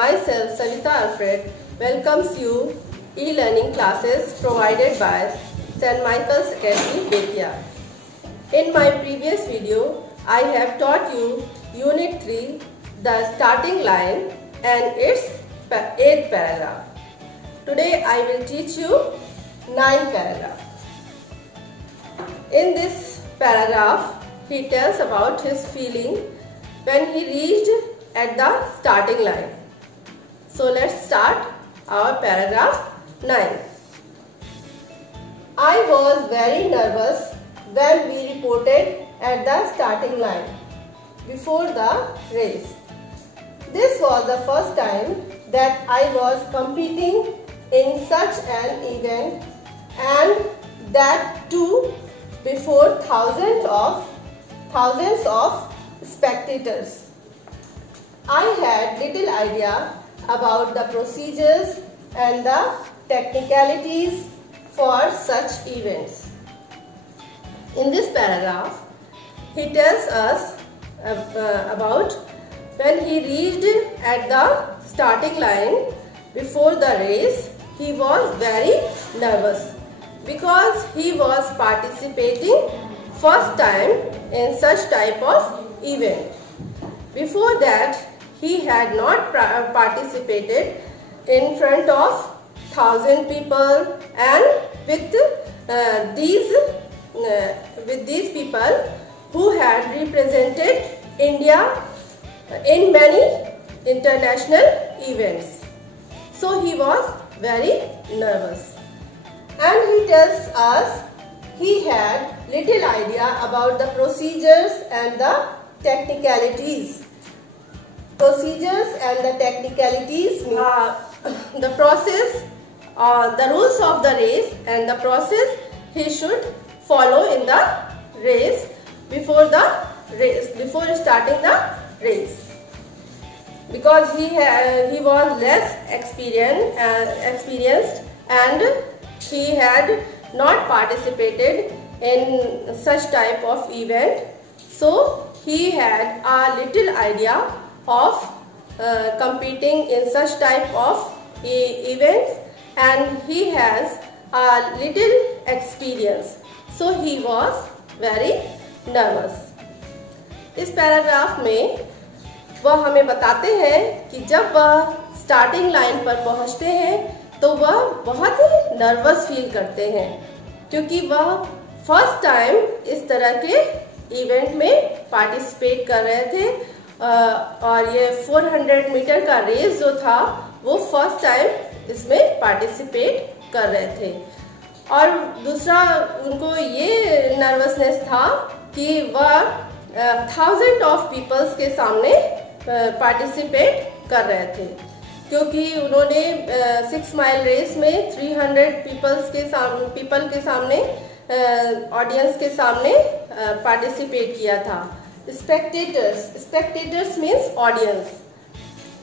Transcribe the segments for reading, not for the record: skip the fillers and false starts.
myself Savita Alfred welcomes you e-learning classes provided by St. Michael's Academy, Bettiah. In my previous video, I have taught you Unit 3, the starting line and its 8th paragraph. Today I will teach you 9th paragraph. In this paragraph, he tells about his feeling when he reached at the starting line. So let's start our paragraph 9. I was very nervous when we reported at the starting line before the race. This was the first time that I was competing in such an event, and that too before thousands of spectators. I had little idea about the procedures and the technicalities for such events. In this paragraph, he tells us about when he reached at the starting line before the race. He was very nervous because he was participating first time in such type of event. Before that, he had not participated in front of 1,000 people and with these people who had represented India in many international events. So he was very nervous. And he tells us he had little idea about the procedures and the technicalities. Procedures and the technicalities mean the process, the rules of the race and the process he should follow in the race before starting the race. Because he was less experienced and he had not participated in such type of event, so he had a little idea of competing in such type of events, and he has a little experience, so he was very nervous. इस paragraph में वह हमें बताते हैं कि जब वह starting line पर पहुंचते हैं तो वह बहुत ही नर्वस फील करते हैं, क्योंकि वह फर्स्ट टाइम इस तरह के इवेंट में पार्टिसिपेट कर रहे थे और ये 400 मीटर का रेस जो था वो फर्स्ट टाइम इसमें पार्टिसिपेट कर रहे थे। और दूसरा उनको ये नर्वसनेस था कि वह 1000 ऑफ पीपल्स के सामने पार्टिसिपेट कर रहे थे, क्योंकि उन्होंने 6 माइल रेस में 300 पीपल के सामने ऑडियंस के सामने पार्टिसिपेट किया था। Spectators means audience.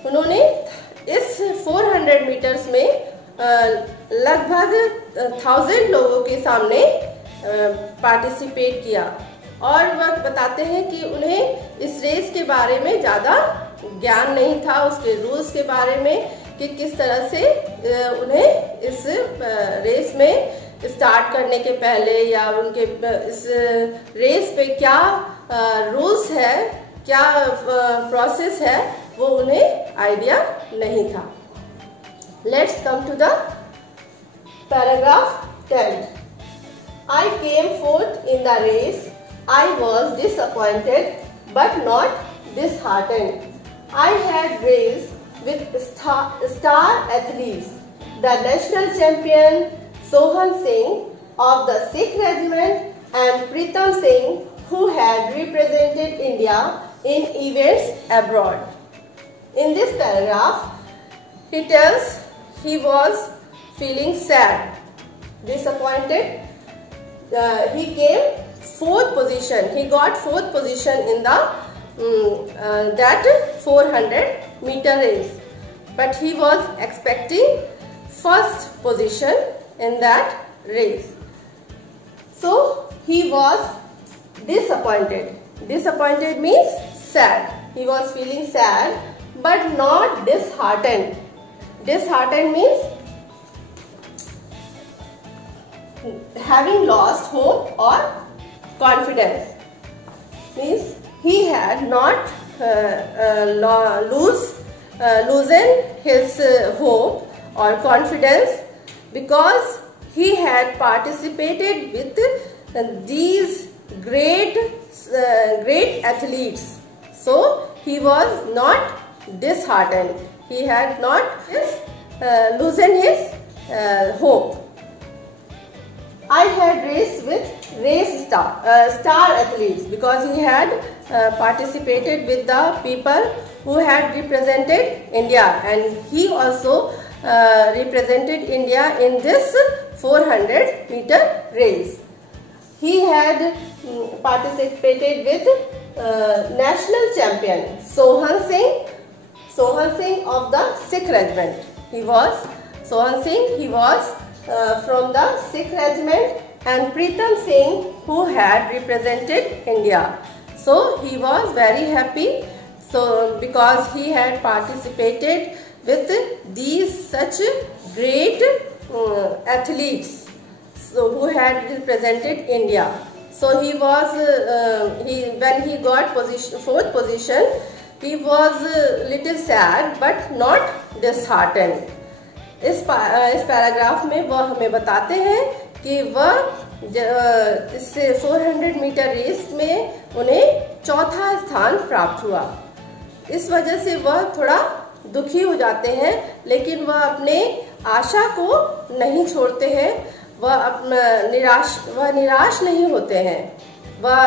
उन्होंने इस 400 मीटर्स में लगभग 1000 लोगों के सामने पार्टिसिपेट किया, और वह बताते हैं कि उन्हें इस रेस के बारे में ज़्यादा ज्ञान नहीं था, उसके रूल्स के बारे में कि किस तरह से उन्हें इस रेस में स्टार्ट करने के पहले या उनके इस रेस पे क्या रूल्स है, क्या प्रोसेस है, वो उन्हें आइडिया नहीं था। Let's come to the paragraph 10. I came fourth in the race. I was disappointed but not disheartened. I had raced with star athletes, the national champion Sohan Singh of the Sikh regiment and Pritam Singh, who had represented India in events abroad. In this paragraph, he tells he was feeling sad, disappointed. He came fourth position. He got fourth position in the that 400 meter race, but he was expecting first position in that race. So he was disappointed. Disappointed means sad. He was feeling sad but not disheartened. Disheartened means having lost hope or confidence. Means he had not loosened his hope or confidence, because he had participated with these great athletes. So he was not disheartened. He had not loosened his hope. I had raced with star athletes, because he had participated with the people who had represented India, and he also represented India in this 400-meter race. He had participated with national champion Sohan Singh of the Sikh regiment. Sohan Singh was from the Sikh regiment, and Pritam Singh, who had represented India. So he was very happy, so because he had participated with these such great athletes, so who had represented India. So he was when he got fourth position, he was little sad but not disheartened. इस paragraph में वह हमें बताते हैं कि वह इस 400 metre race में उन्हें चौथा स्थान प्राप्त हुआ। इस वजह से वह थोड़ा दुखी हो जाते हैं, लेकिन वह अपने आशा को नहीं छोड़ते हैं। वह निराश नहीं होते हैं। वह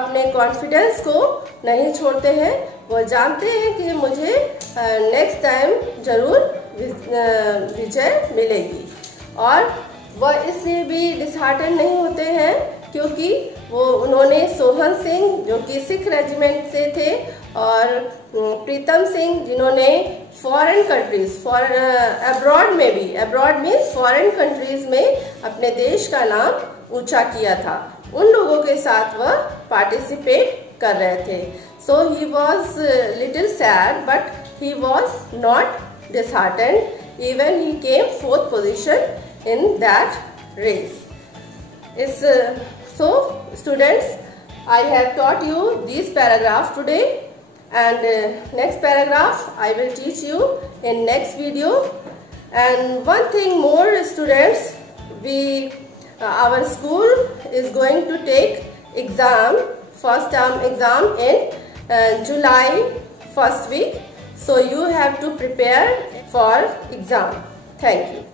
अपने कॉन्फिडेंस को नहीं छोड़ते हैं। वह जानते हैं कि मुझे नेक्स्ट टाइम जरूर विजय मिलेगी, और वह इसलिए भी डिसहार्टन नहीं होते हैं क्योंकि उन्होंने सोहन सिंह, जो कि सिख रेजिमेंट से थे, और प्रीतम सिंह, जिन्होंने foreign countries, abroad means foreign countries में अपने देश का नाम ऊंचा किया था, उन लोगों के साथ वह पार्टिसिपेट कर रहे थे। So he was little sad but he was not disheartened, even he came 4th position in that race. So students, I have taught you these paragraphs today, and next paragraph I will teach you in next video. And one thing more, students, our school is going to take exam, first term exam in July 1st week. So you have to prepare for exam. Thank you.